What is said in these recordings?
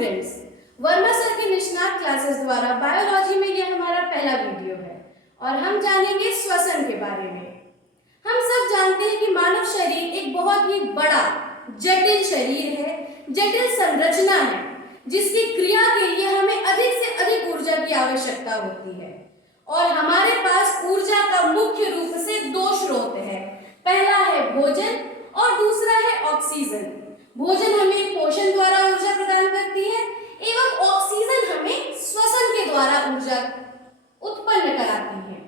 Students, Verma sir के निष्णात classes द्वारा बायोलॉजी में यह हमारा पहला वीडियो है और हम जानेंगे श्वसन के बारे में। हम सब जानते हैं कि मानव शरीर एक बहुत ही बड़ा जटिल शरीर है, जटिल संरचना है, जिसकी क्रिया के लिए हमें अधिक से अधिक ऊर्जा की आवश्यकता होती है। और हमारे पास ऊर्जा का मुख्य रूप से दो स्रोत है। पहला है भोजन और दूसरा है ऑक्सीजन। भोजन हमें पोषण द्वारा ऊर्जा प्रदान करती है एवं ऑक्सीजन हमें श्वसन के द्वारा ऊर्जा उत्पन्न कराती है।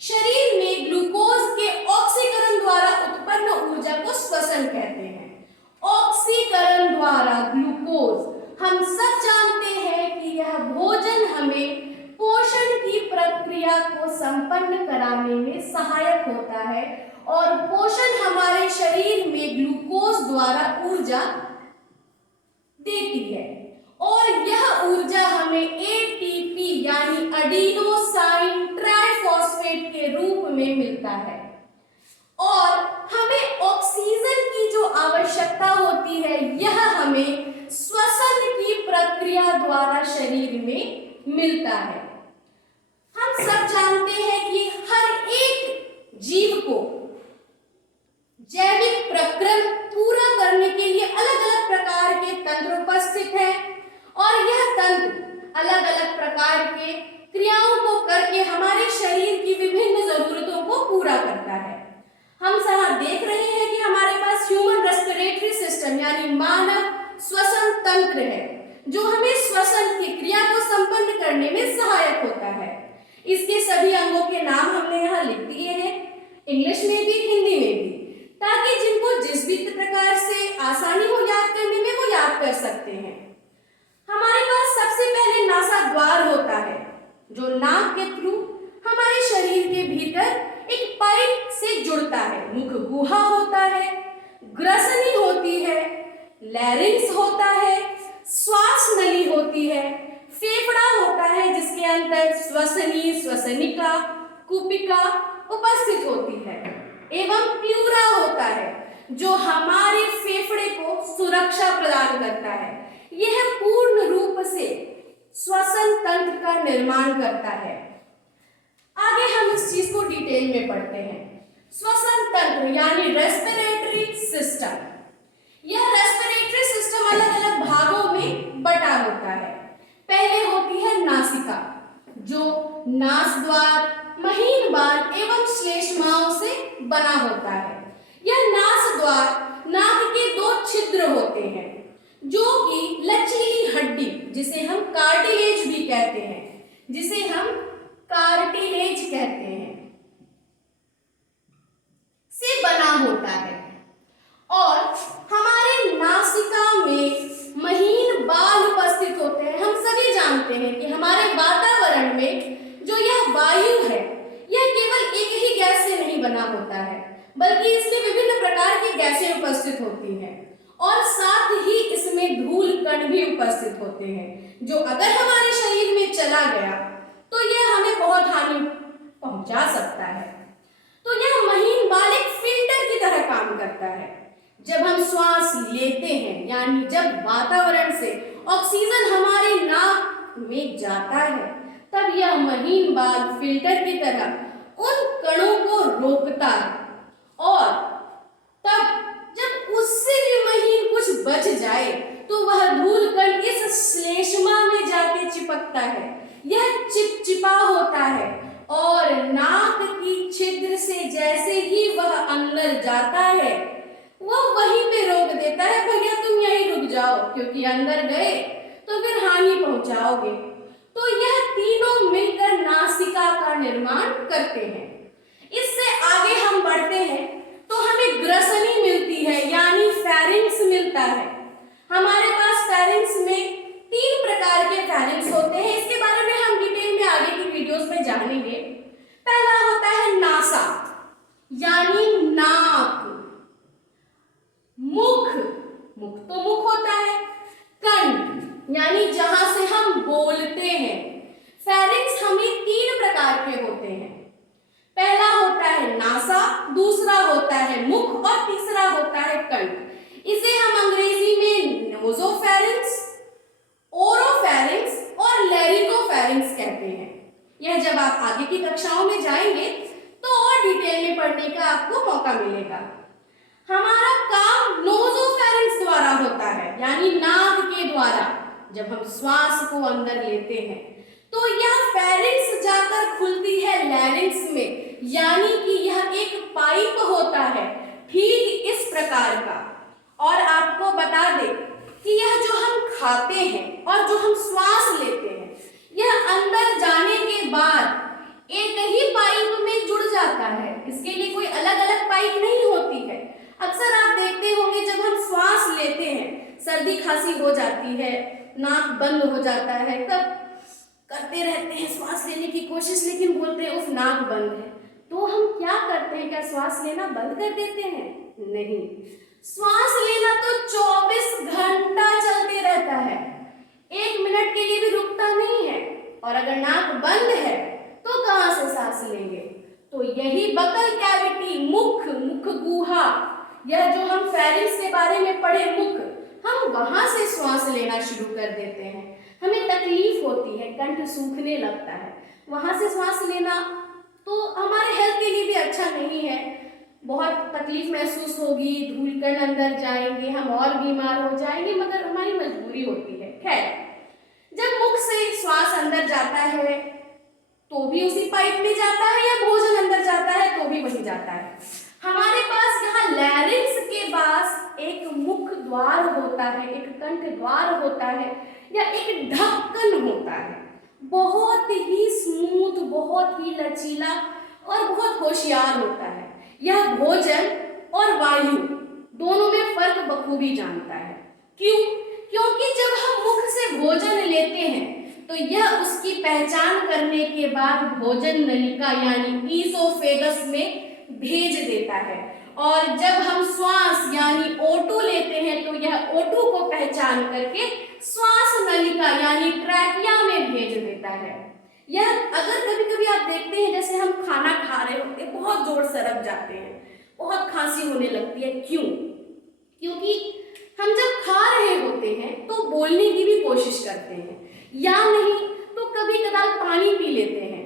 शरीर में ग्लूकोज के ऑक्सीकरण द्वारा उत्पन्न ऊर्जा को श्वसन कहते हैं। ऑक्सीकरण द्वारा ग्लूकोज, हम सब जानते हैं कि यह भोजन हमें पोषण की प्रक्रिया को संपन्न कराने में सहायक होता है और पोषण हमारे शरीर में ग्लूकोज द्वारा ऊर्जा देती है और यह ऊर्जा हमें एटीपी यानी एडिनोसाइन ट्राइफॉस्फेट के रूप में मिलता है। और हमें ऑक्सीजन की जो आवश्यकता होती है यह हमें श्वसन की प्रक्रिया द्वारा शरीर में मिलता है। हम सब जानते हैं कि हर एक जीव को जैविक प्रक्रम पूरा करने के लिए अलग अलग प्रकार के तंत्र उपस्थित हैं और यह तंत्र अलग अलग प्रकार के क्रियाओं को करके हमारे शरीर की विभिन्न जरूरतों को पूरा करता है। हम सब देख रहे हैं कि हमारे पास ह्यूमन रेस्पिरेटरी सिस्टम यानी मानव श्वसन तंत्र है, जो हमें श्वसन की क्रिया को संपन्न करने में सहायक होता है। इसके सभी अंगों के नाम हमने यहाँ लिख दिए हैं, इंग्लिश में भी हिंदी में भी, ताकि जिनको जिस भी प्रकार से आसानी हो याद करने में वो याद कर सकते हैं। हमारे पास सबसे पहले नासा द्वार होता है, जो नाक के थ्रू हमारे शरीर के भीतर एक पाइप से जुड़ता है। मुख गुहा होता है, ग्रसनी होती है, लैरिंक्स होता है, श्वास नली होती है, फेफड़ा होता है जिसके अंदर श्वसनी, श्वसनिका, कुपिका उपस्थित होती है एवं प्लूरा होता है जो हमारे फेफड़े को सुरक्षा प्रदान करता है। यह पूर्ण रूप से श्वसन तंत्र का निर्माण करता है। आगे हम इस चीज को डिटेल में पढ़ते हैं। श्वसन तंत्र यानी रेस्पिरेटरी सिस्टम। यह रेस्पिरेटरी सिस्टम अलग अलग भागों में बटा होता है। पहले होती है नासिका, जो नास द्वार, महीन बाल एवं श्लेष्माओं से बना होता है। यह नास द्वार नाक के दो छिद्र होते हैं, जो कि लचीली हड्डी, जिसे हम कार्टिलेज भी कहते हैं, से बना होता है। और हमारे नासिका में महीन बाल उपस्थित होते हैं। हम सभी जानते हैं कि हमारे वातावरण में जो यह वायु है यह केवल एक ही गैस से नहीं बना होता है, बल्कि इसमें विभिन्न प्रकार की गैसें उपस्थित होती हैं और साथ ही इसमें धूल कण भी उपस्थित होते हैं, जो अगर हमारे शरीर में चला गया तो यह हमें बहुत हानि पहुंचा सकता है। तो यह महीन बाल एक फिल्टर की तरह काम करता है। जब हम श्वास लेते हैं यानी जब वातावरण से ऑक्सीजन हमारे नाक में जाता है, तब यह महीन बाल फिल्टर की तरह उन कणों को रोकता है और तब जब उससे भी महीन कुछ बच जाए तो वह धूल कण इस श्लेष्मा में जाके चिपकता है। यह चिपचिपा होता है और नाक की छिद्र से जैसे ही वह अंदर जाता है वो वहीं पे रोक देता है, भैया तुम यहीं रुक जाओ, क्योंकि अंदर गए तो फिर हानि पहुंचाओगे। तो यह तीनों मिलकर नासिका का निर्माण करते हैं। इससे आगे हम बढ़ते हैं तो हमें ग्रसनी मिलती है यानी फेरिंक्स मिलता है। हमारे पास फेरिंक्स में 3 प्रकार के फेरिंक्स होते हैं। इसके बारे में हम डिटेल में आगे की वीडियोस में जानेंगे। पहला होता है नासा यानी नाक, मुख तो मुख होता है, कंठ यानी जहां से हम बोलते हैं। फेरिंक्स हमें 3 प्रकार के होते हैं। पहला होता है नासा, दूसरा होता है मुख और तीसरा होता है कंठ। इसे हम अंग्रेजी में नोजोफेरिंक्स, आप आगे की कक्षाओं में जाएंगे तो और डिटेल में पढ़ने का आपको मौका मिलेगा। हमारा काम नोज़ोफेरिंक्स द्वारा होता है, यानी नाक के द्वारा। जब हम श्वास को अंदर लेते हैं तो यह फेरिंक्स जाकर खुलती है लैरिंक्स में, यानी कि यह एक पाइप होता है ठीक इस प्रकार का। और आपको बता दें कि यह जो हम खाते हैं और जो हम श्वास लेते हैं, यह अंदर जाने के बाद एक ही पाइप में जुड़ जाता है। इसके लिए कोई अलग अलग पाइप नहीं होती है। अक्सर आप देखते होंगे जब हम श्वास लेते हैं, सर्दी खांसी हो जाती है, नाक बंद हो जाता है, तब करते रहते हैं श्वास लेने की कोशिश, लेकिन बोलते हैं उफ नाक बंद है। तो हम क्या करते हैं, क्या श्वास लेना बंद कर देते हैं? नहीं, श्वास लेना तो 24 घंटा चलते रहता है, 1 मिनट के लिए भी रुकता नहीं है। और अगर नाक बंद है तो कहां से सांस लेंगे? तो यही बकल कैविटी, मुख गुहा, यह जो हम फेरिंक्स के बारे में पढ़े मुख, हम वहां से श्वास लेना शुरू कर देते हैं। हमें तकलीफ होती है, कंठ सूखने लगता है, वहां से श्वास लेना तो हमारे हेल्थ के लिए भी अच्छा नहीं है। बहुत तकलीफ महसूस होगी, धूलकण अंदर जाएंगे, हम और बीमार हो जाएंगे, मगर हमारी मजबूरी होती है। खैर, जब मुख से श्वास अंदर जाता है तो भी उसी पाइप में जाता है, या भोजन अंदर जाता है तो भी वही जाता है। हमारे पास यहाँ लैरिंक्स के पास एक मुख द्वार होता है, एक कंठ द्वार होता है, या एक ढक्कन होता है, बहुत ही स्मूथ, बहुत ही लचीला और बहुत होशियार होता है। यह भोजन और वायु दोनों में फर्क बखूबी जानता है। क्यों? क्योंकि जब हम मुख से भोजन लेते हैं तो यह उसकी पहचान करने के बाद भोजन नलिका यानी ईसोफेगस में भेज देता है, और जब हम श्वास यानी O2 लेते हैं तो यह O2 को पहचान करके श्वास नलिका यानी ट्रैकिया में भेज देता है। यह अगर कभी कभी आप देखते हैं, जैसे हम खाना खा रहे होते हैं, बहुत जोर से रख जाते हैं, बहुत खांसी होने लगती है। क्यों? क्योंकि हम जब खा रहे होते हैं तो बोलने की भी कोशिश करते हैं, या नहीं तो कभी कदार पानी पी लेते हैं।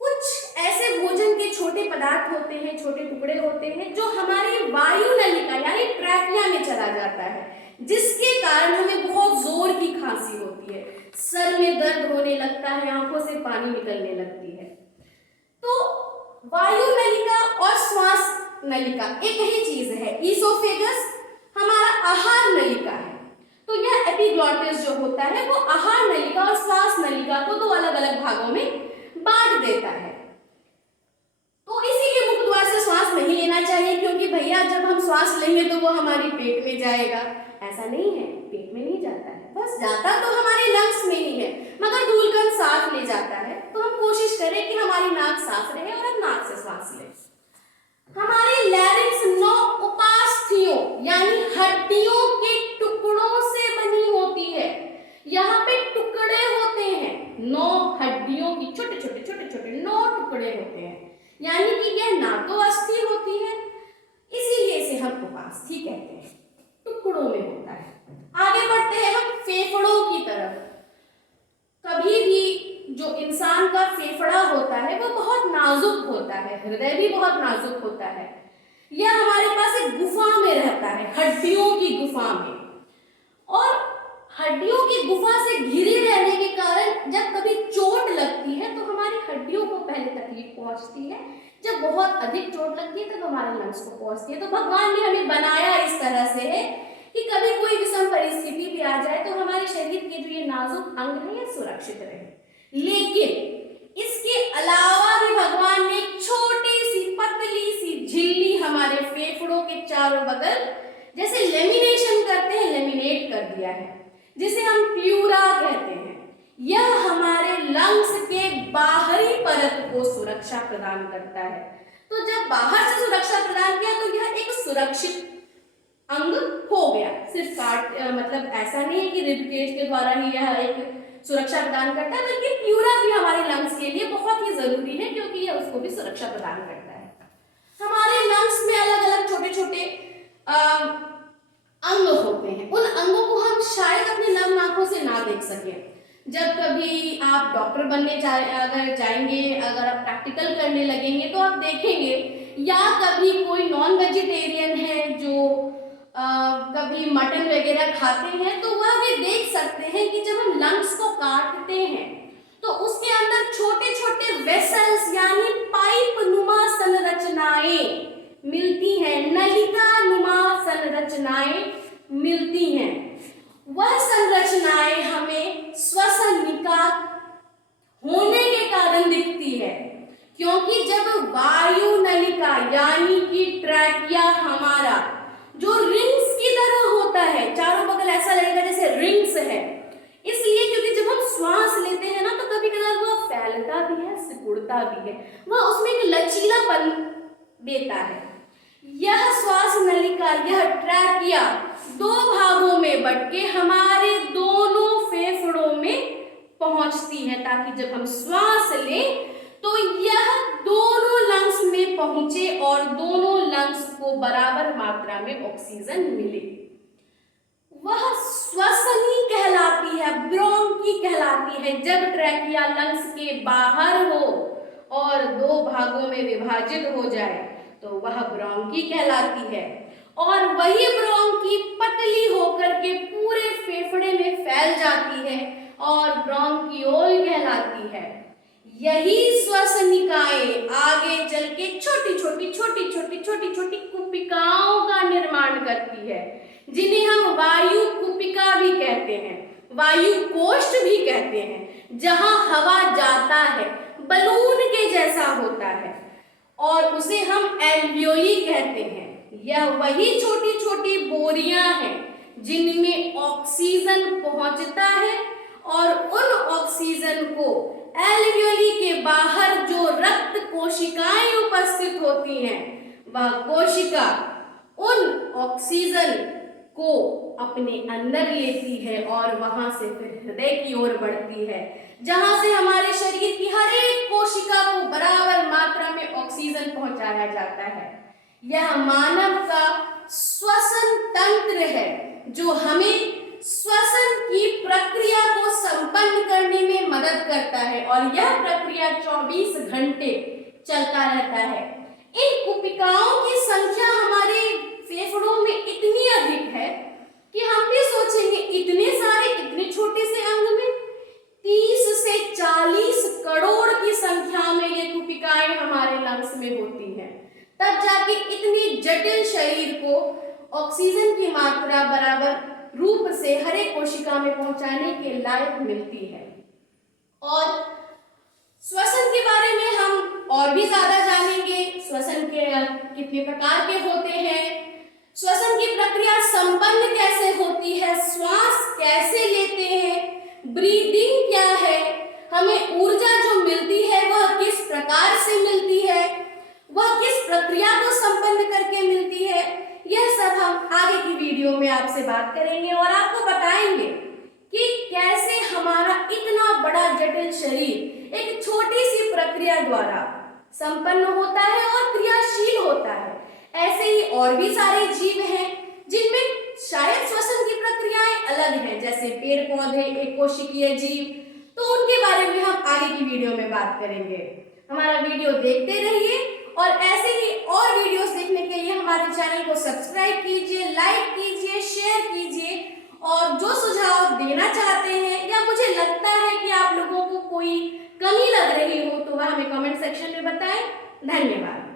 कुछ ऐसे भोजन के छोटे पदार्थ होते हैं, छोटे टुकड़े होते हैं, जो हमारी वायु नलिका यानी ट्रैकिया में चला जाता है, जिसके कारण हमें बहुत जोर की खांसी होती है, सर में दर्द होने लगता है, आंखों से पानी निकलने लगती है। तो वायु नलिका और श्वास नलिका एक ही चीज है। ईसोफेगस हमारा आहार नलिका है, तो यह एपिग्लॉटिस जो होता है वो आहार नलिका और श्वास नलिका को दो अलग अलग भागों में बांट देता है। तो इसीलिए मुख द्वार से श्वास नहीं लेना चाहिए, क्योंकि भैया जब हम श्वास लेंगे तो वो हमारी पेट में जाएगा। ऐसा नहीं है, पेट में नहीं जाता है, बस जाता तो हमारे लंग्स में ही है, मगर धूलकण साफ ले जाता है। तो हम कोशिश करें कि हमारी नाक साफ रहे और हम नाक से श्वास लें। हमारी लैरिंक्स 9 उपास्थियों यानी हड्डियों के टुकड़ों से बनी होती है। यहाँ पे टुकड़े होते हैं, 9 हड्डियों की छोटे छोटे 9 टुकड़े होते हैं, यानी कि यह ना तो अस्थि होती है, इसीलिए इसे हम उपास्थि कहते हैं, टुकड़ों में होता है। आगे बढ़ते हैं हम फेफड़ों की तरफ। कभी भी जो इंसान का फेफड़ा होता है वो बहुत नाजुक होता है, हृदय भी बहुत नाजुक होता है। यह हमारे पास एक गुफा में रहता है, हड्डियों की गुफा में, और हड्डियों की गुफा से घिरे रहने के कारण जब कभी चोट लगती है तो हमारी हड्डियों को पहले तकलीफ पहुंचती है, जब बहुत अधिक चोट लगती है तब हमारे लंग्स को पहुंचती है। तो भगवान ने हमें बनाया इस तरह से है कि कभी कोई विषम परिस्थिति भी आ जाए तो हमारे शरीर के जो ये नाजुक अंग है ये सुरक्षित रहे। लेकिन इसके अलावा भी भगवान ने छोटी सी पतली सी झिल्ली हमारे फेफड़ों के चारों बगल जैसे लेमिनेशन करते हैं, लेमिनेट कर दिया है, जिसे हम प्यूरा कहते हैं। यह हमारे लंग्स के बाहरी परत को सुरक्षा प्रदान करता है। तो जब बाहर से सुरक्षा प्रदान किया तो यह एक सुरक्षित अंग हो गया। सिर्फ मतलब ऐसा नहीं है कि रिबकेज के द्वारा ही यह एक सुरक्षा प्रदान करता है, बल्कि प्यूरा भी हमारे लंग्स के लिए बहुत ही जरूरी है, क्योंकि यह उसको भी सुरक्षा प्रदान करता है। हमारे लंग्स में अलग अलग छोटे छोटे अंग होते हैं, उन अंगों को हम शायद अपनी नम आंखों से ना देख सके, जब कभी आप डॉक्टर बनने अगर जाएंगे, अगर आप प्रैक्टिकल करने लगेंगे तो आप देखेंगे, या कभी कोई नॉन वेजिटेरियन है जो कभी मटन वगैरह खाते हैं, तो वह भी देख सकते हैं कि जब हम लंग्स को काटते हैं तो उसके अंदर छोटे छोटे वेसल्स यानी पाइप नुमा संरचनाएं मिलती हैं, नलिका नुमा संरचनाएं मिलती हैं। वह संरचनाएं हमें श्वसनिका होने के कारण दिखती है, क्योंकि जब वायु नलिका यानी कि ट्रैकिया हमारा जो रिंग्स की तरह होता है, चारों बगल ऐसा लगेगा जैसे रिंग्स है, इसलिए क्योंकि जब हम श्वास लेते हैं ना तो कभी कभार वह फैलता भी है, सिकुड़ता भी है, वह उसमें एक लचीलापन देता है। यह श्वास नलिका, यह ट्रैकिया दो भागों में बट के हमारे दोनों फेफड़ों में पहुंचती है, ताकि जब हम श्वास लें तो यह दोनों लंग्स में पहुंचे और दोनों लंग्स को बराबर मात्रा में ऑक्सीजन मिले। वह श्वसनी कहलाती है, ब्रोंकी कहलाती है। जब ट्रैकिया लंग्स के बाहर हो और दो भागों में विभाजित हो जाए तो वह ब्रोंकी कहलाती है, और वही ब्रोंकी पतली होकर के पूरे फेफड़े में फैल जाती है और ब्रोंकियोल कहलाती है। यही श्वसनिकाएं आगे चल के छोटी छोटी कुपिकाओं का निर्माण करती है, जिन्हें हम वायु कुपिका भी कहते हैं, वायु कोष्ठ भी कहते हैं, जहां हवा जाता है, बलून के जैसा होता है, और उसे हम एल्वियोली कहते हैं। यह वही छोटी छोटी बोरियां हैं जिनमें ऑक्सीजन पहुंचता है, और उन ऑक्सीजन को एल्वियोली के बाहर जो रक्त कोशिकाएं उपस्थित होती हैं, वह कोशिका उन ऑक्सीजन को अपने अंदर लेती है और वहां से फिर हृदय की ओर बढ़ती है, जहां से हमारे शरीर की हर एक कोशिका को बराबर मात्रा में ऑक्सीजन पहुंचाया जाता है। यह मानव का श्वसन तंत्र है जो हमें श्वसन की प्रक्रिया को संपन्न करने में मदद करता है, और यह प्रक्रिया 24 घंटे चलता रहता है। इन कुपिकाओं की संख्या हमारे फेफड़ों में इतनी अधिक है कि हम भी सोचेंगे इतने सारे इतने छोटे से अंग में 30 से 40 करोड़ की संख्या में ये कुपिकाएं हमारे लंग्स में होती हैं, तब जाके इतनी जटिल शरीर को ऑक्सीजन की मात्रा बराबर रूप से हर एक कोशिका में पहुंचाने के लायक मिलती है। और श्वसन के बारे में हम और भी ज्यादा जानेंगे। श्वसन के कितने प्रकार के होते हैं, श्वसन की प्रक्रिया संपन्न कैसे होती है, श्वास कैसे लेते हैं, ब्रीदिंग क्या है, हमें ऊर्जा जो मिलती है वह किस प्रकार से मिलती है, वह किस प्रक्रिया को संपन्न करके मिलती है, यह सब हम आगे की वीडियो में आपसे बात करेंगे और आपको बताएंगे कि कैसे हमारा इतना बड़ा जटिल शरीर एक छोटी सी प्रक्रिया द्वारा संपन्न होता है और क्रियाशील होता है। ऐसे ही और भी सारे जीव हैं जिनमें शायद श्वसन की प्रक्रियाएं अलग हैं, जैसे पेड़ पौधे, एक कोशिकीय जीव, तो उनके बारे में हम आगे की वीडियो में बात करेंगे। हमारा वीडियो देखते रहिए और ऐसे ही और वीडियोस देखने के लिए हमारे चैनल को सब्सक्राइब कीजिए, लाइक कीजिए, शेयर कीजिए, और जो सुझाव देना चाहते हैं या मुझे लगता है कि आप लोगों को कोई कमी लग रही हो तो वह हमें कमेंट सेक्शन में बताएं। धन्यवाद।